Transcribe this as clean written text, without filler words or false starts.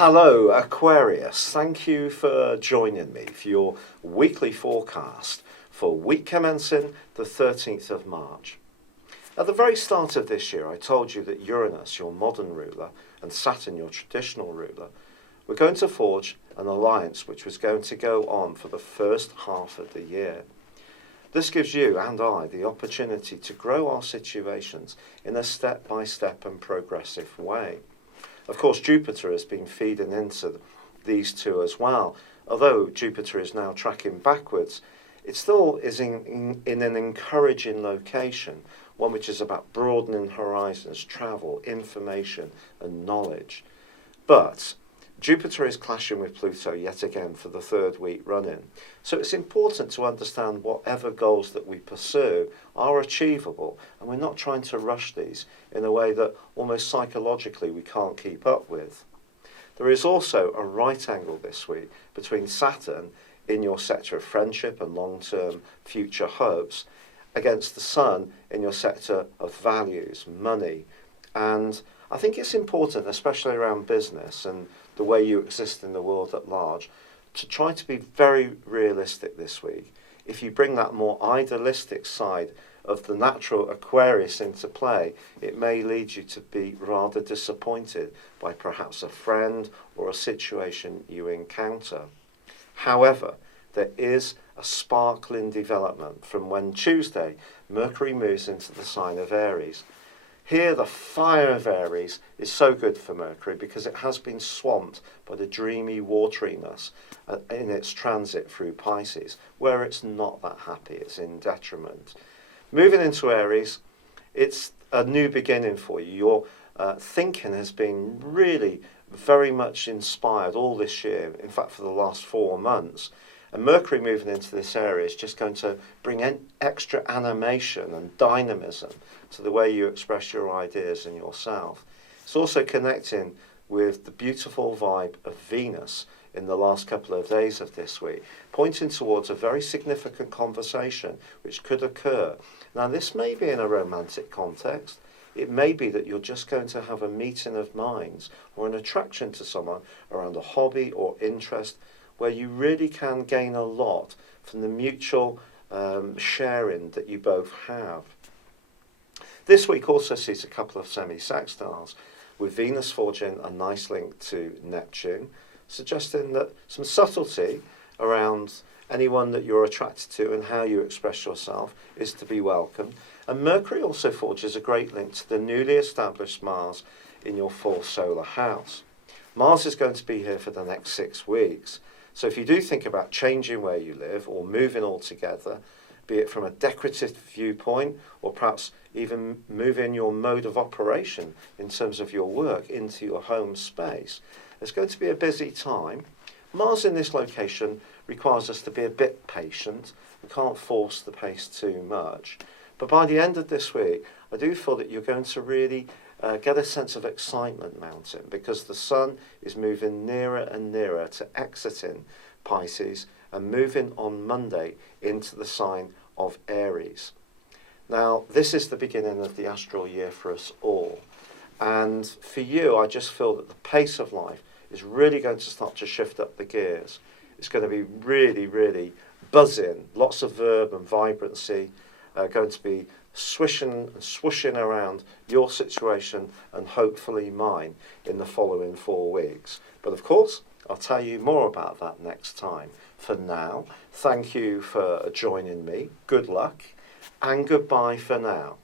Hello, Aquarius. Thank you for joining me for your weekly forecast for week commencing the 13th of March. At the very start of this year, I told you that Uranus, your modern ruler, and Saturn, your traditional ruler, were going to forge an alliance which was going to go on for the first half of the year. This gives you and I the opportunity to grow our situations in a step-by-step and progressive way. Of course, Jupiter has been feeding into these two as well. Although Jupiter is now tracking backwards, it still is in an encouraging location, one which is about broadening horizons, travel, information and knowledge. But Jupiter is clashing with Pluto yet again for the third week running. So it's important to understand whatever goals that we pursue are achievable, and we're not trying to rush these in a way that almost psychologically we can't keep up with. There is also a right angle this week between Saturn in your sector of friendship and long-term future hopes against the Sun in your sector of values, money. And I think it's important, especially around business and the way you exist in the world at large, to try to be very realistic this week. If you bring that more idealistic side of the natural Aquarius into play, it may lead you to be rather disappointed by perhaps a friend or a situation you encounter. However, there is a sparkling development from when Tuesday Mercury moves into the sign of Aries. Here, the fire of Aries is so good for Mercury because it has been swamped by the dreamy wateriness in its transit through Pisces, where it's not that happy, it's in detriment. Moving into Aries, it's a new beginning for you. Your thinking has been really very much inspired all this year, in fact for the last 4 months. And Mercury moving into this area is just going to bring in extra animation and dynamism to the way you express your ideas and yourself. It's also connecting with the beautiful vibe of Venus in the last couple of days of this week, pointing towards a very significant conversation which could occur. Now, this may be in a romantic context. It may be that you're just going to have a meeting of minds or an attraction to someone around a hobby or interest where you really can gain a lot from the mutual sharing that you both have. This week also sees a couple of semi-sextiles, with Venus forging a nice link to Neptune, suggesting that some subtlety around anyone that you're attracted to and how you express yourself is to be welcomed. And Mercury also forges a great link to the newly established Mars in your fourth solar house. Mars is going to be here for the next 6 weeks. So if you do think about changing where you live or moving altogether, be it from a decorative viewpoint or perhaps even moving your mode of operation in terms of your work into your home space, it's going to be a busy time. Mars in this location requires us to be a bit patient. We can't force the pace too much. But by the end of this week, I do feel that you're going to really get a sense of excitement mounting because the Sun is moving nearer and nearer to exiting Pisces and moving on Monday into the sign of Aries. Now, this is the beginning of the astral year for us all. And for you, I just feel that the pace of life is really going to start to shift up the gears. It's going to be really, really buzzing, lots of verb and vibrancy, going to be swishing and swooshing around your situation and hopefully mine in the following 4 weeks. But of course, I'll tell you more about that next time. For now, thank you for joining me. Good luck and goodbye for now.